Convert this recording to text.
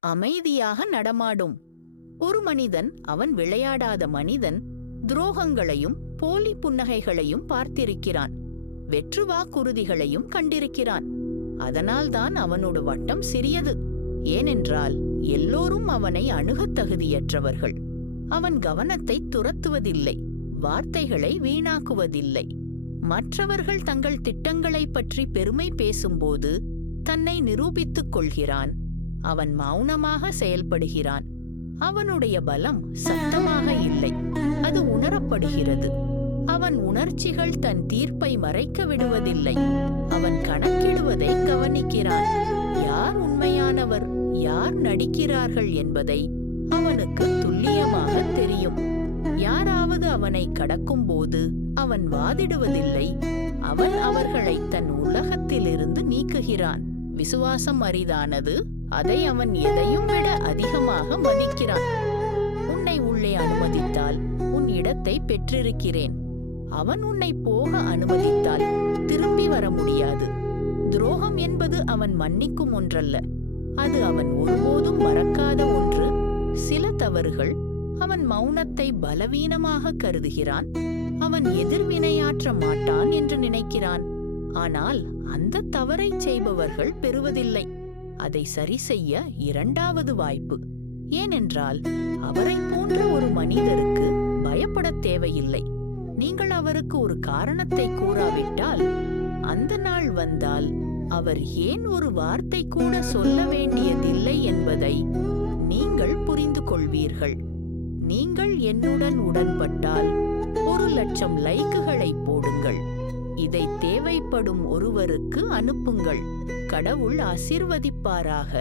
அமைதியாக நடமாடும். ஒரு மனிதன் அவன் விளையாடாத மனிதன் துரோகங்களையும் போலி புன்னகைகளையும் பார்த்திருக்கிறான். வெற்று வாக்குறுதிகளையும் கண்டிருக்கிறான். அதனால்தான் அவனோட வட்டம் சிறியது. ஏனென்றால் எல்லோரும் அவனை அணுகத் தகுதியற்றவர்கள். அவன் கவனத்தை துரத்துவதில்லை வார்த்தைகளை வீணாக்குவதில்லை. மற்றவர்கள் தங்கள் திட்டங்களைப் பற்றி பெருமை பேசும்போது தன்னை நிரூபித்துக் கொள்கிறான். அவன் மௌனமாக செயல்படுகிறான். அவனுடைய பலம் சத்தமாக இல்லை. அது உணரப்படுகிறது. அவன் உணர்ச்சிகள் தன் தீர்ப்பை மறைக்க விடுவதில்லை. அவன் கணக்கிடுவதை கவனிக்கிறான். யார் உண்மையானவர்? யார் நடிக்கிறார்கள் என்பதை அவனுக்கு துல்லியமாக தெரியும். யாராவது அவனை கடக்கும்போது அவன் வாதிடுவதில்லை. அவன் அவர்களை தன் உலகத்திலிருந்து நீக்குகிறான். விசுவாசம் அரிதானது? அதை அவன் எதையும் விட அதிகமாக மதிக்கிறான். உன்னை உள்ளே அனுமதித்தால் உன் இடத்தை பெற்றிருக்கிறேன். அவன் உன்னை போக அனுமதித்தால் திரும்பி வர முடியாது. துரோகம் என்பது அவன் மன்னிக்கும் ஒன்றல்ல. அது அவன் ஒருபோதும் மறக்காத ஒன்று. சில தவறுகள் அவன் மௌனத்தை பலவீனமாக கருதுகிறான். அவன் எதிர்வினையாற்ற மாட்டான் என்று நினைக்கிறான். ஆனால் அந்த தவறைச் செய்பவர்கள் பெறுவதில்லை. அதை சரி செய்ய இரண்டாவது வாய்ப்பு. ஏனென்றால் அவரை போன்ற ஒரு மனிதருக்கு பயப்படத் தேவையில்லை. நீங்கள் அவருக்கு ஒரு காரணத்தை கூறாவிட்டால் அந்த நாள் வந்தால் அவர் ஏன் ஒரு வார்த்தை கூட சொல்ல வேண்டியதில்லை என்பதை நீங்கள் புரிந்து கொள்வீர்கள். நீங்கள் என்னுடன் உடன்பட்டால் ஒரு லட்சம் லைக்குகளை போடுங்கள். இதை தேவைப்படும் ஒருவருக்கு அனுப்புங்கள். கடவுள் ஆசிர்வதிப்பாராக?